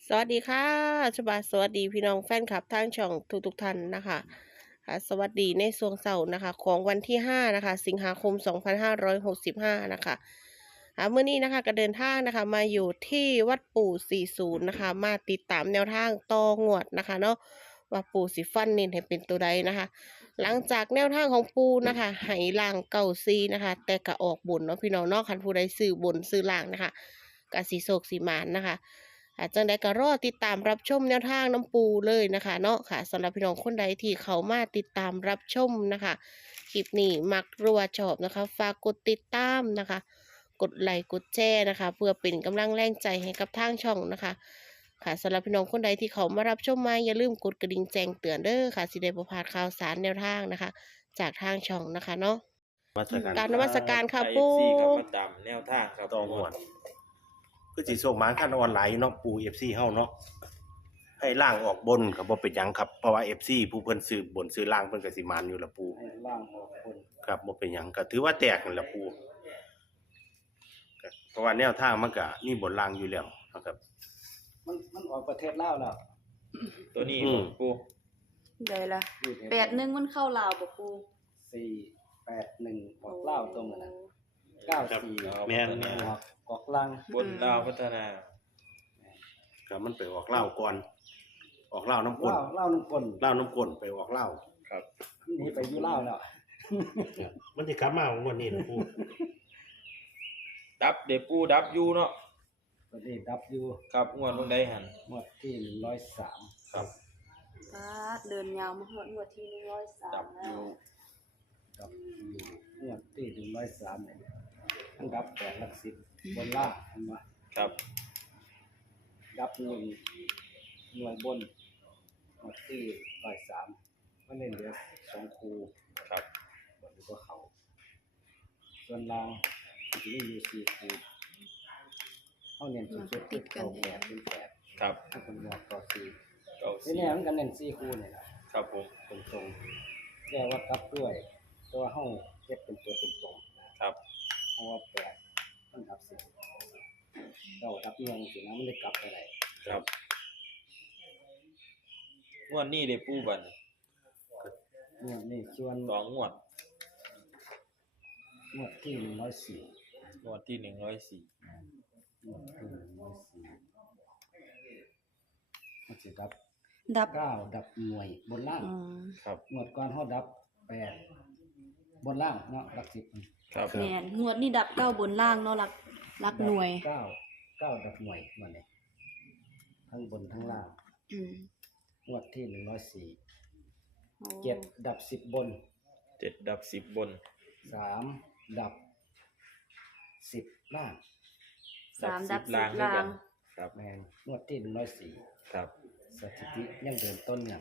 สวัสดีค่ะฉบับสวัสดีพี่น้องแฟนคลับทางช่องทุกท่านนะคะสวัสดีในช่วงเสาร์นะคะของวันที่5นะคะสิงหาคม2565นะคะเมื่อนี้นะคะก็เดินทางนะคะมาอยู่ที่วัดปู่40นะคะมาติดตามแนวทางต่องวดนะคะเนาะว่าปู่สิฟันเน้นให้เป็นตัวใดนะคะ หลังจากแนวทางของปูนะคะไหล่างเก่าซีนะคะแต่กะออกบนเนาะพี่น้องเนาะคันผู้ใดซื้อบนซื้อล่างนะคะกะสีโศกสีมานนะคะจังใดก็รอติดตามรับชมแนวทางน้ำปูเลยนะคะเนาะค่ะสำหรับพี่น้องคนใดที่เขามาติดตามรับชมนะคะคลิปนี้มักรัวชอบนะคะฝากกดติดตามนะคะกดไลค์กดแชร์นะคะเพื่อเป็นกำลังแรงใจให้กับทางช่องนะคะค่ะสำหรับพี่น้องคนใดที่เขามารับชมมาอย่าลืมกดกระดิ่งแจ้งเตือนเด้อค่ะสิได้บ่พลาดข่าวสารแนวทางนะคะจากทางช่องนะคะเนาะมาตรการการนมัสการค่ะปู FC ครับมาตามแนวทางครับต่อหวดคือสิส่งมาขั้นออนไลน์เนาะปู FC เฮาเนาะให้ล่างออกบนก็บ่เป็นหยังครับเพราะว่า FC ผู้เพิ่นซื้อบนซื้อล่างเพิ่นก็สิมานอยู่ละปูให้ล่างออกบนครับบ่เป็นหยังก็ถือว่าแตกนั่นละปูก็เพราะว่าแนวทางมันก็มีบนล่างอยู่แล้วนะครับมันออกประเทศลาวแล้วตัวนี้อืมปูได้ละอยู่ใน 81มันเข้าลาวบ่ปู 481ออกลาวตรงนั้นน่ะ94 แม่นออกลังบนดาวพัฒนาก็มันไปออกเหล้าก่อนออกเหล้าน้ำก้นลาวน้ำกลเหล้าน้ำก้นไปออกเหล้าครับหนี่ไปอยู่ลาวแล้วมันสิกลับมาวันนี้นะปูดับเดปูดับอยู่เนาะประเทศดับอยู่ครับงวดลงได้หันหมวดที่103 ครับปาดเดินยาวมาฮอดงวดที่ดับ 103 อแล้วยู่ดับอยู่หมวดที่103เนี่ยอันดับ8หลัก10บนล่างเห็นบ่ครับดับ1หน่วยบนหมวดที่103มันเล่นเหลือ2คู่ครับบนก็เขาส่วนล่างจะมีอยู่4คู่เขาเน้นสุดๆคือเข้า8เป็น8 ครับถ้าคนบอกต่อ4 เก้าทีสี่นี้มันก็เน้น4คู่นี่แหละครับผมตรงๆแก้ว่ากลับด้วยตัวเฮาเก็บเป็นตัวตรงๆนะครับ เพราะว่า8มันดับ10เราดับเมืองสินะมันได้กลับไปได้ครับงวดนี้เดปูบันเนี่ยนี่ส่วนสองงวดงวดที่104 งวดที่104 งวดที่104มันสิดับดับ 9ดับหน่วยบนล่างครับงวดก่อนเฮาดับ8บนล่างเนาะหลัก10มันครับแม่นงวดนี้ดับ9บนล่างเนาะหลักหน่วย 9ดับหน่วยมันนี่ทั้งบนทั้งล่างอืมงวดที่104 โอ้ 7ดับ10บน 7ดับ10บน 3ดับ10ล่าง 3ดับล่าง 10 ด้วยล่ากังนครับแม่นงวดที่104 ครับสถิติยังเดินต้นเนี่ย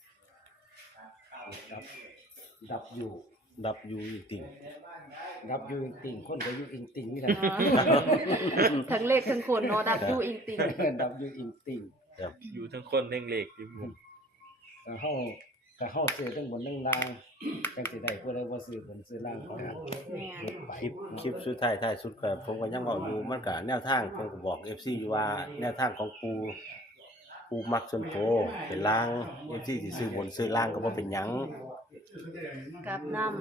ดับอยู่ดับอยู่จริงดับอยู่อิงติ่งคนก็อยู่อิงติ่งนี่แหละทั้งเลขทั้งคนเนาะดับอยู่อิงติงดับอยู่อิงติ่งอยู่ทั้งคนทั้งเหล็กอยู่ผมก็เฮาซื้อทั้งบนทั้งล่างจังสิได้ผู้ใดบ่ซื้อบนซื้อล่างเขาก็แม่นคลิปสุดท้ายสุดก็ผมก็ยังบอกอยู่มันก็แนวทางผมก็บอก FC อยู่ว่าแนวทางของปูมักส่วนโตเป็นล่าง FC สิซื้อบนซื้อล่างก็บ่เป็นหยังกับน้ำ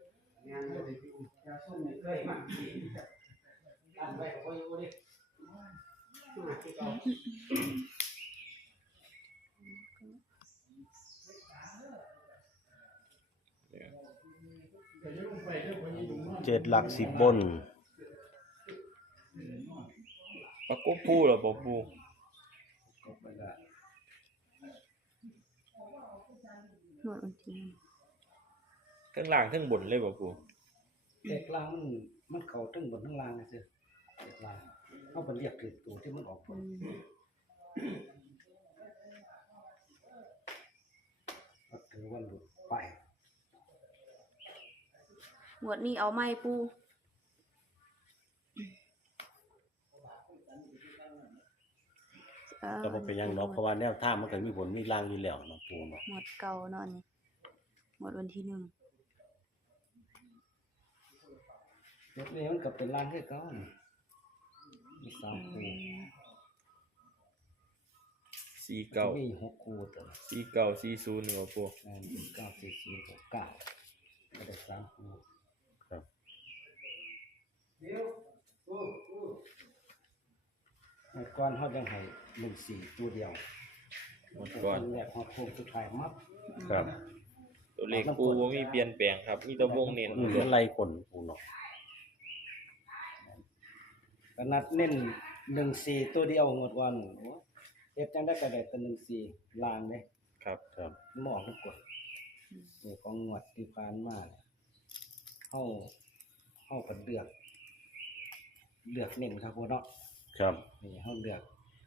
7หลัก10บนปะกบปูเหรอบ่ปูก็ไปละงวดวันที่ทั้งล่างทั้งบนเลยบ่ปูเลขล่างมันเข้าทั้งบนทั้งล่างซื่อเลขล่างเฮาก็เรียกคือตัวที่มันออกบอืนมก็ถือว่าหลุดไปงวดนี้เอาไหม้ปูก็บ่เป็นหยังเนาะเพราะว่าแนวทางมันก็มีบนมีล่างอยู่แล้วเนาะปูเนาะงวดเก่าเนาะนี่งวดวันที่1 เลขนี้มันก็เป็นล่างคือเก่านี่มี3คู่อืม 49 มี6คู่ตัว 49 40นี่บ่ปู 9 4 0 6 9ก็ได้3คู่ครับเมื่อก่อนเฮายังให้14ตัวเดียวก่อนแรกฮอดโค้งสุดท้ายมัดครับตัวเลขปูบ่มีเปลี่ยนแปลงครับ มีแต่วงเน้นเหลือไรคนปูเนาะก็นัดเน้น14ตัวเดียวงวดวันโอ้เฮ็ดจังได้ก็ได้แต่14ล้านเด้ครับครับหมอทุกกฎนี่ของงวดที่ผ่านมาเนี่ยเฮาก็เลือกเน้นครับพ่อเนาะครับนี่เฮาเลือก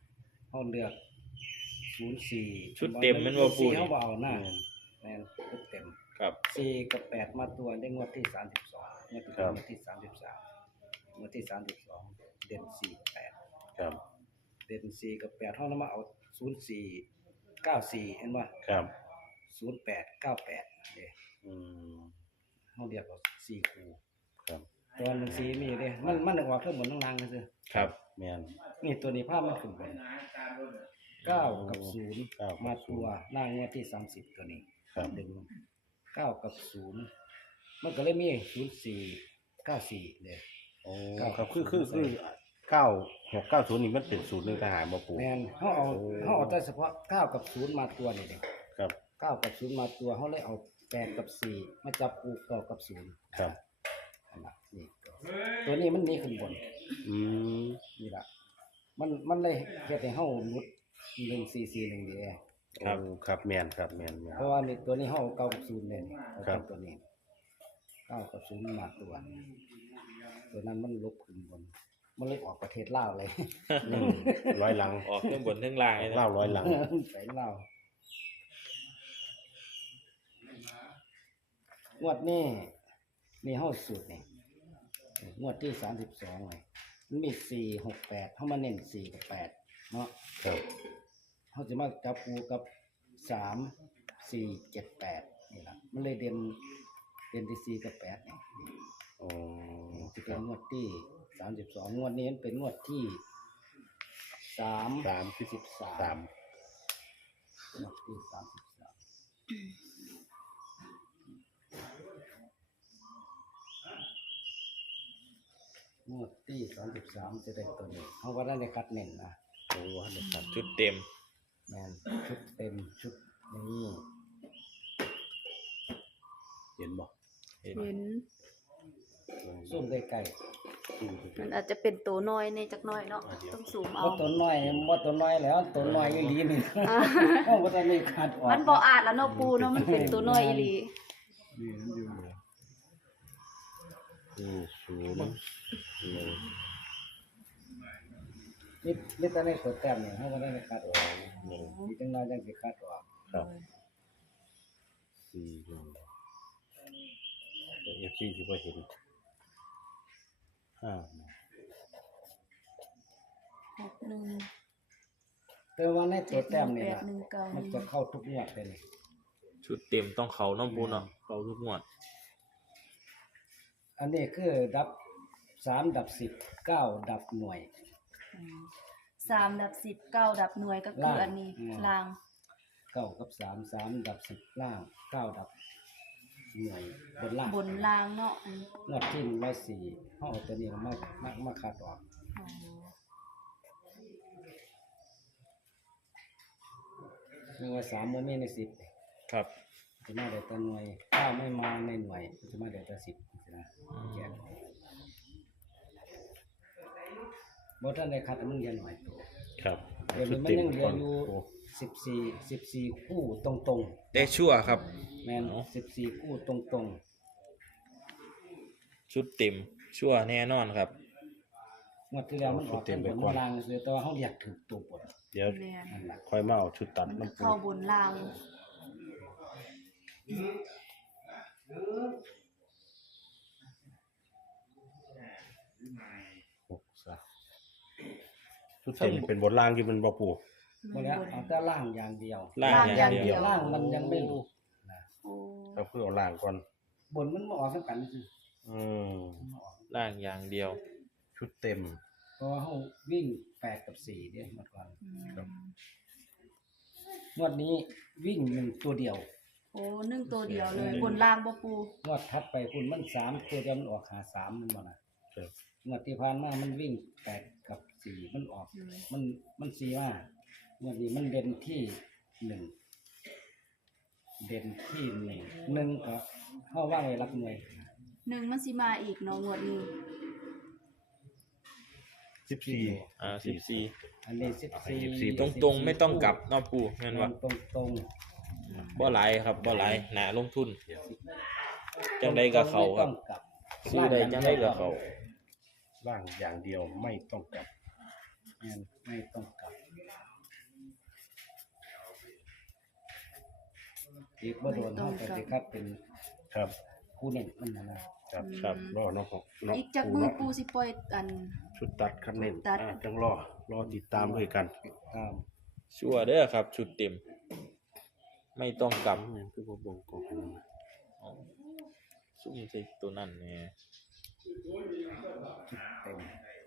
04 ชุดเต็มแม่นบ่ปู 04เฮานี่บ่เอาหน้าแม่นชุดเต็มครับ 4กับ8มาตัวได้งวดที่32งวดที่งวดที่33งวดที่32เด่น4 8 ครับเด่น4กับ8เฮานำมาเอา04 94เห็นบ่ครับ 08 98เด้อืมเฮาเรียกว่า4คู่ครับตัว14มีเด้มันนึกว่าเครื่องบนทั้งล่างซื่อครับแม่นนี่ตัวนี้ภาพมันขึ้นบน9กับ 9 0 กับมา 0 ตัวหน้างวดที่30ตัวนี้ครับดึง9กับ0มันก็เลยมี04 94เด้โอ้ครับคือ9690นี่มันเป็นสูตรหนึงทหารบ่ปูแม่นเฮาเอาแต่เฉพาะ9กับ0มาตัวนี่เด้ครับ 9กับ0มาตัวเฮาเลยเอา8กับ4มาจับคู่9กับ0 ครับนั่นล่ะนี่ตัวนี้มันมีขึ้นบนอืมนี่ล่ะมันเลยเฮ็ดให้เฮาหลุด1441เด้ครับโอ้ครับแม่นครับแม่นเพราะว่านี่ตัวนี้เฮาเอา9กับ0เลยนี่เอาครับตัวนี้9กับ0มาตัวนั้นมันลบขึ้นบน มันเลยออกประเทศลาวเลยร้อยหลังออกเครื่องบนเครื่องล่างเลยนะเล่าร้อยหลังไปลาวงวดนี้นี่เฮาสูตรนี่งวดที่32เลยมันมี4 6 8เฮามาเน้น4กับ8เนาะครับเขาจะมาจับคู่กับ3 4 7 8นี่ล่ะมันเลยเด่นที่4กับ8นี่อ๋อจะเป็นงวดที่32งวดนี้มันเป็นงวดที่3 3คือ13 งวดที่งวดที่33จะได้ตัวนี้เขาว่าได้ในคัดเน้นนะโอ้ฮันครับชุดเต็มแมนชุดเต็มชุดนี้เห็นบ่เห็นเห็นซุ่มได้ไก่มันอาจจะเป็นตัวน้อยในจักหน้อยเนาะต้องสูมเอาบ่ตัวน้อยแล้วตัวน้อยอีหลีนี่ ห้องบ่ได้มีขาดออกมันบ่อาจแล้วเนาะปูเนาะมันเป็นตัวน้อยอีหลีศูนย์หนึ่งนี่แต่ในตัวแต้มนี่เฮาบ่ได้มีขาดออกมีจังน้อยจังสิขาดออกครับ4เดี๋ยว FC สิบ่เห็น5 61 แต่ว่าในตัวแต้มนี่ล่ะ 819 มันจะเข้าทุกงวดเลยนี่ชุดเต็มต้องเขาน้ำปูเนาะเขาทุกงวดอันนี้คือดับ3ดับ10 9ดับหน่วย 3ดับ10 9ดับหน่วยก็คืออันนี้ล่าง 9กับ3ดับ10ล่าง9ดับหน่วยบนล่างบนล่างเนาะอันงวดที่104เฮาเอาตัวนี้มาขาดออกอ๋อนึกว่า3มันมีใน10 ครับจะมาได้แต่หน่วย9ไม่มาในหน่วยจะมาได้แต่10นะแจกบ่ทันได้คัดมันเรียนหน่อยตัวครับเดี๋ยวนี้มันยังเหลืออยู่14คู่ตรงๆได้ชั่วครับแม่น14คู่ตรงชุดเต็มชั่วแน่นอนครับๆงวดที่แล้วมันออกเป็นบนมาลางซื่อแต่ว่าเฮาเรียกถูกตัวบนเดี๋ยวแม่นนั่นล่ะค่อยมาเอาชุดตัดน้ำปูเข้าบนล่างชุดเต็มเป็นบทล่างที่เป็นบ่ปูบ่แล้วเอาแต่ล่างอย่างเดียวล่างอย่างเดียวล่างมันยังไม่รู้นะโอ้ครับคือเอาล่างก่อนบนมันมาออกสังกันซื่ออืมมันมาออกล่างอย่างเดียวชุดเต็มเพราะว่าเฮาวิ่ง8กับ4เด้เมื่อก่อนครับงวดนี้วิ่งหนึ่งตัวเดียวโอ้1ตัวเดียวเลยบนล่างบ่ปูงวดทัดไปคุณมัน3ตัวเดียวมันออกหา3มันบ่น่ะงวดที่ผ่านมามันวิ่ง8กับ4มันออกมัน4ว่างวดนี้มันเด่นที่1เด่นที่1ก็เฮาว่างไว้รับหน่วย 1มันสิมาอีกเนาะงวดนี้ 14 อันนี้14 ตรงๆไม่ต้องกลับเนาะปูแม่นว่าตรงบ่หลายครับบ่หลายหนาลงทุนจังไดก็เข้าครับซื้อได้จังไดก็เข้าล่างอย่างเดียวไม่ต้องกลับไม่ต้องกลับอีกบ่โดนเฮาก็สิครับเป็นครับคู่เน้นมันนะครับครับรอเนาะของเนาะอีกจากมือปูสิปล่อยอันชุดตัดคันเน้นตัดจังรอติดตามด้วยกันตามชัวร์เด้อครับ ชุดเต็ม ไม่ต้องกลับเนี่ยคือบ่บ่งกอกให้มันอ๋อซุ่มใส่ตัวนั้นแหน่เต็ม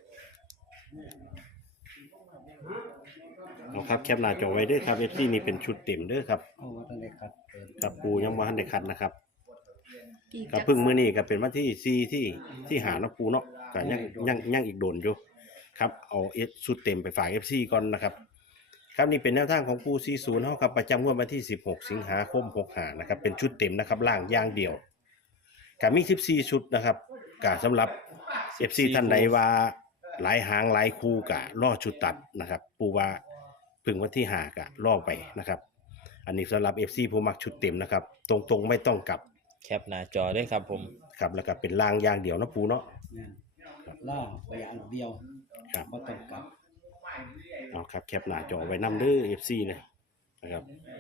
เอาครับแคปหน้าจอไว้เด้อครับ FC นี่เป็นชุดเต็มเด้อครับเอาว่าตั้งแต่คัดเปิดกับปูยังบ่ทันได้คัดนะครับอีกก็จากเพิ่งมื้อนี้ก็เป็นวันที่4ที่หาเนาะปูเนาะก็ยังอีกโดนอยู่ครับเอาชุดเต็มไปฝาก FC ก่อนนะครับ ครับนี่เป็นแนวทางของปู40เฮาครับประจำงวดวันที่16สิงหาคม65นะครับเป็นชุดเต็มนะครับล่างอย่างเดียวก็มี14ชุดนะครับก็สำหรับ FC ท่านใดว่าหลายหางหลายคู่ก็รอชุดตัดนะครับ ปูว่าเพิ่งวันที่5ก็รอไปนะครับ อันนี้สำหรับ FC ผู้มักชุดเต็มนะครับตรงๆไม่ต้องกลับแคปหน้าจอได้ครับผมครับแล้วก็เป็นล่างอย่างเดียวเนาะปูเนาะเนี่ยล่างไปอย่างเดียวครับบ่ต้องกลับเอาครับแคปหน้าจอไว้นำเด้อ FC นะครับ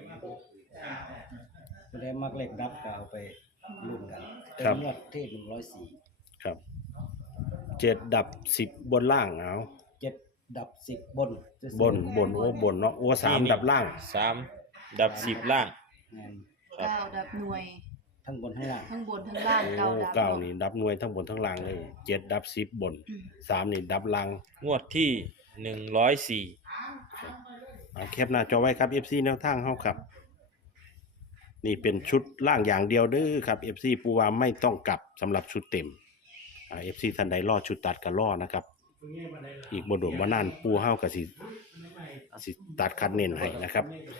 ผู้ใดมักเลขดับก็เอาไปลุ้นกันครับงวดที่104 ครับ7ดับ10บนล่างเอา 7ดับ10บนบนโอ้บนเนาะโอ้3ดับล่าง 3 ดับ 10 ล่างแม่นครับ 9ดับหน่วยทั้งบนทั้งล่างทั้งบนทั้งล่างโอ้ 9ดับเก้านี่ดับหน่วยทั้งบนทั้งล่างเลย7ดับ10บน3นี่ดับล่างงวดที่ 104 เอาแคปหน้าจอไว้ครับ FC แนวทางเฮาครับ นี่เป็นชุดล่างอย่างเดียวเด้อครับ FC ปูว่าไม่ต้องกลับสำหรับชุดเต็มFC ท่านใดรอชุดตัดก็รอนะครับ อีกบ่โดนบ่นานปูเฮาก็สิตัดคัดเน้นให้นะครับ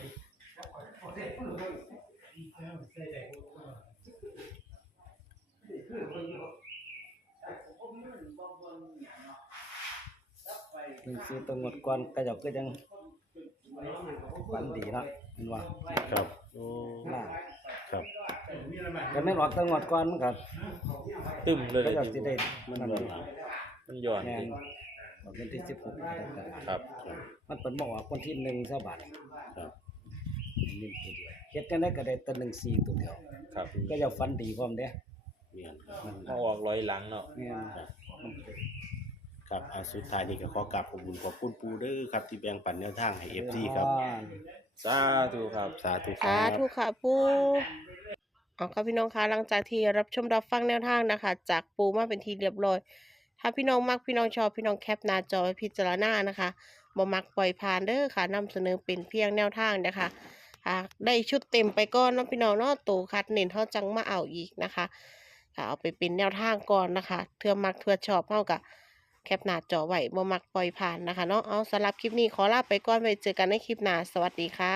ถึงสิต้องงดก่อนก็เจ้าก็ยังฝันดีเนาะเห็นว่าครับโอ้ล่างครับก็แม่นออกตั้งงดก่อนมันก็ตึมเลยก็เจ้าสิได้มันนั่นย้อนอยู่มันย้อนแม่จรินงออกวันที่16ก็ได้ครับมันเป็นบอกว่าคนที่1ซะบาทครับนี่ตัวเดียวเฮ็ดจังได๋ก็ได้แต่14ตัวเดียวครับก็จะฝันดีพร้อมเด้เมียนมันเอาออกร้อยหลังเนาะแม่นครับสุดท้ายนี่ก็ขอกราบขอบคุณขอบคุณปูเด้อครับที่แบ่งปันแนวทางให้ FC ครับสาธุครับสาธุคสารับธุค่ะปูเอาค่ะพี่น้องคะหลังจากที่รับชมรับฟังแนวทางนะคะ จากปูมาเป็นทีเรียบร้อย ถ้าพี่น้องมักพี่น้องชอบพี่น้องแคปหน้าจอไว้พิจารณานะคะบ่มักปล่อยผ่านเด้อค่ะนำเสนอเป็นเพียงแนวทางนะคะได้ชุดเต็มไปก่อนเนาะพี่น้องเนาะตัวคัดเน้นเฮาจังมาเอาอีกนะคะเอาไปเป็นแนวทางก่อนนะคะเทื่อมักเทื่อชอบเฮาก็แคปหน้าจอไว้บ่มักปล่อยผ่านนะคะเนาะเอาสำหรับคลิปนี้ขอลาไปก่อนไว้เจอกันในคลิปหน้าสวัสดีค่ะ